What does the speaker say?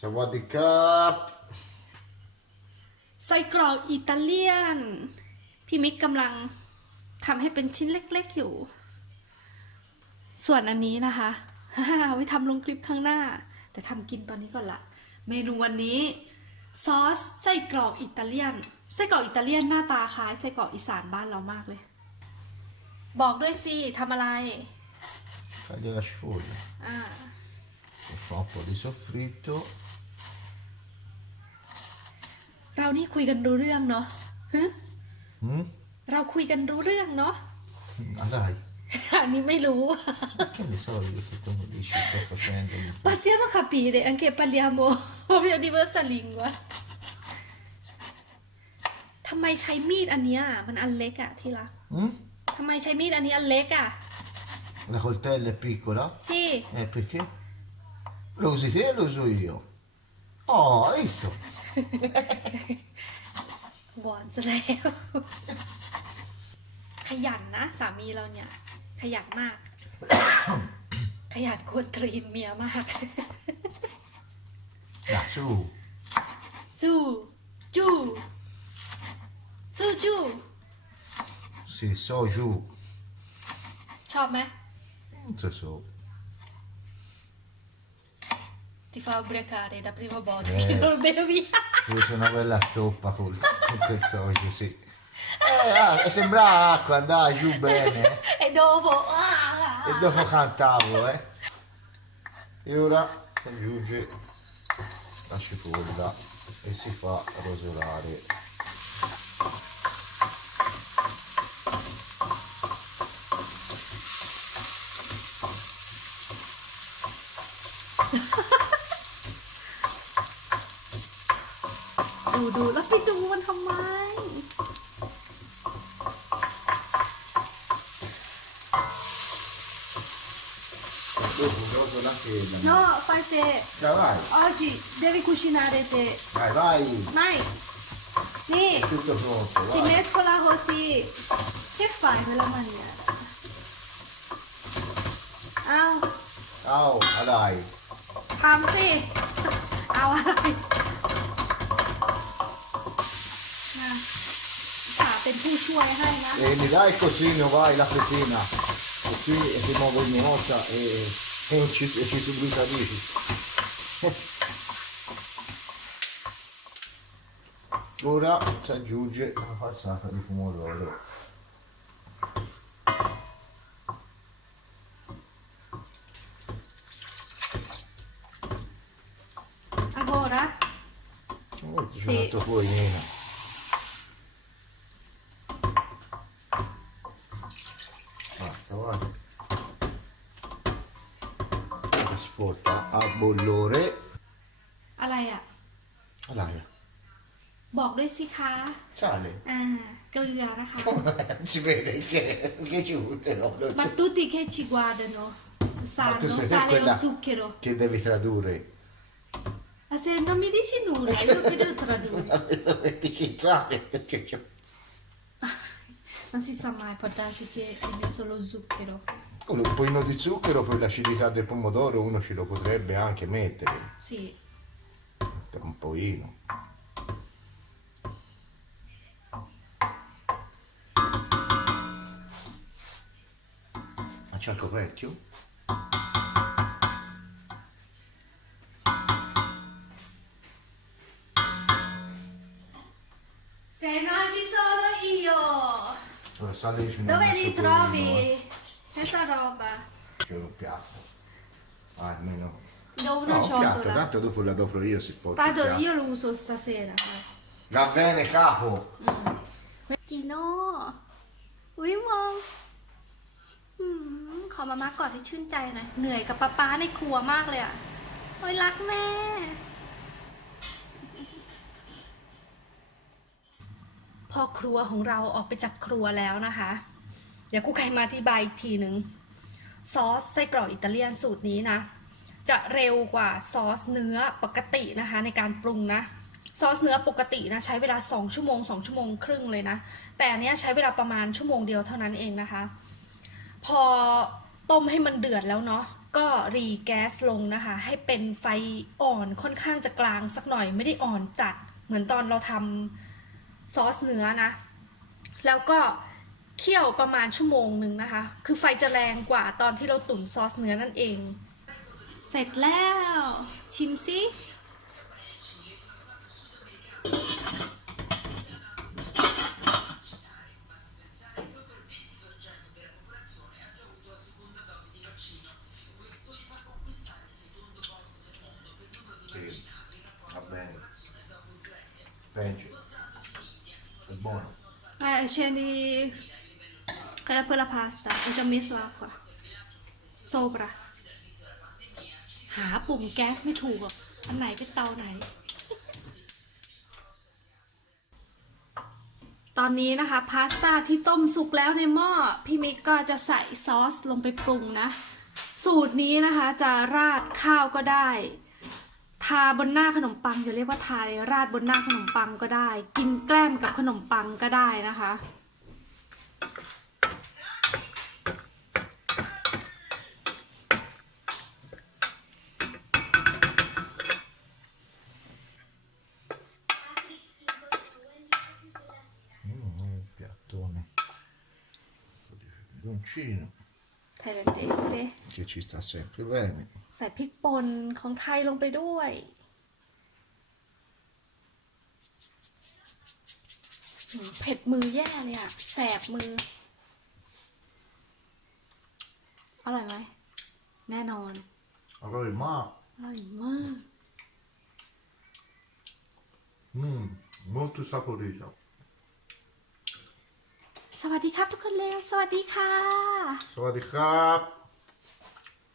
Sawadee Cup ไส้กรอกอิตาเลียน พี่มิกกำลังทำให้เป็นชิ้นเล็กๆอยู่ ส่วนอันนี้นะคะไว้ทำลงคลิปข้างหน้า แต่ทำกินตอนนี้ก่อนละ เมนูวันนี้ ซอสไส้กรอกอิตาเลียน ไส้กรอกอิตาเลียนหน้าตาคล้ายไส้กรอกอีสานบ้านเรามากเลย บอกด้วยสิทำอะไร Taglio la scioglia. อ่า Fa un po' di soffritto. เรานี่คุยกันรู้เรื่องเนาะฮะ Mm? เราคุยกันรู้เรื่องเนาะ Ma dai, อันนี้ไม่รู้ che ne so io che tu mi dici sto facendo? Possiamo capire anche parliamo proprio diversa lingua ทำไมใช้มีดอันเนี้ยมันอันเล็กอะที่รัก Mm? ทำไมใช้มีดอันนี้อันเล็กอะ La coltella è piccola? ที่ Eh perché? Lo usi te o lo uso io? Oh, hai visto? วอนซะแล้ว ขยันนะ สามีเราเนี่ย ขยันมาก ขยันกวนตรีนเมียมาก Dai, su. สู้จู้สู้จู้ Sì, so giù. ชอบไหม Non so so. Ti fa ubriacare da prima volta Eh. non bevi Fece una bella stoppa col, con quel socio, sì. Eh, ah, sembra acqua, andava giù bene. e dopo ah! E dopo cantavo, eh. E ora si aggiunge la cipolla e si fa rosolare. " ดูดูแล้วไปดูมันทำไม Dopo rosola anche la... no fai te Dai, vai, oggi devi cucinare te vai, vai. ไม่นี่ Tutto pronto, si vai. mescola così che fai quella maniera เอา Ciao, ah, dai. ทำสิ เอาอะไร ผู้ช่วยให้นะ E mi dai il cosino, vai, la fettina. Così e si muove ogni volta e, e ci, e ci subitarici. Ora si aggiunge la passata di pomodoro. agora Oh, ci Sì. sono dato fuori Nina. Basta, guarda. Si porta a bollore. อะไรอ่ะ All'aria. บอกด้วยสิคะ Sale. อ่าเกลือนะคะ si vede che, che ci vuole, no? Non Ma c'è- tutti che ci guardano Ma tu sanno, sei sale quella lo zucchero. che devi tradurre. Ma se non mi dici nulla, io che devo tradurre? Dici sale. Non si sa mai, può darsi che hai messo lo zucchero. Con un pochino di zucchero per l'acidità del pomodoro uno ci lo potrebbe anche mettere. Sì. Per un pochino. Ma c'è il coperchio? Dove metto li quello, trovi? Questa roba. eh, Che un piatto. Ah, almeno. Do una No, un piatto, ciotola. tanto dopo la dopo io si porta. il Tanto piatto. io lo uso stasera. eh. Va bene, capo. จิโน่วิวองอืมขอมามากอดให้ชื่นใจหน่อยเหนื่อยกับป้าป้าในครัวมากเลยอะโอ้ยรักแม่ พอครัวของเราออกไปจากครัวแล้วนะคะ เดี๋ยวกูไก่มาอธิบายอีกทีหนึ่งซอสไส้กรอกอิตาเลียนสูตรนี้นะ จะเร็วกว่าซอสเนื้อปกตินะคะ ในการปรุงนะซอสเนื้อปกตินะใช้เวลา 2 ชั่วโมง 2 ชั่วโมงครึ่งเลยนะ แต่อันเนี้ยใช้เวลาประมาณชั่วโมงเดียวเท่านั้นเองนะคะ พอต้มให้มันเดือดแล้วเนาะก็รีแก๊สลงนะคะ ให้เป็นไฟอ่อนค่อนข้างจะกลางสักหน่อยไม่ได้อ่อนจัดเหมือนตอนเราทำ ซอสเนื้อนะ แล้วก็เคี่ยวประมาณชั่วโมงหนึ่งนะคะ คือไฟจะแรงกว่าตอนที่เราตุ๋นซอสเนื้อนั่นเอง เสร็จแล้ว ชิมซิ Sì, va bene. Penci. Buono. Eh, scendi quella per la pasta ho già messo acqua sopra หาปุ่มแก๊สไม่ถูกอะอันไหนเป็นเตาไหน ตอนนี้นะคะ พาสต้าที่ต้มสุกแล้วในหม้อพี่มิกก็จะใส่ซอสลงไปปรุงนะ สูตรนี้นะคะจะราดข้าวก็ได้ ทาบนหน้าขนมปังจะเรียกว่าทาราดบนหน้าขนมปังก็ได้ กินแกล้มกับขนมปังก็ได้นะคะ Mm, un piattone. Un po' di peperoncino ไทยแลนด์เดซ che ci sta sempre bene. ใส่พริกป่นของไทยลงไปด้วยหืมเผ็ดมือแย่เลยอะแสบมือ อร่อยไหม แน่นอน Allora, ma อร่อยมาก mm, molto saporito. สวัสดีครับทุกคนเลยสวัสดีค่ะ Sawadee krap.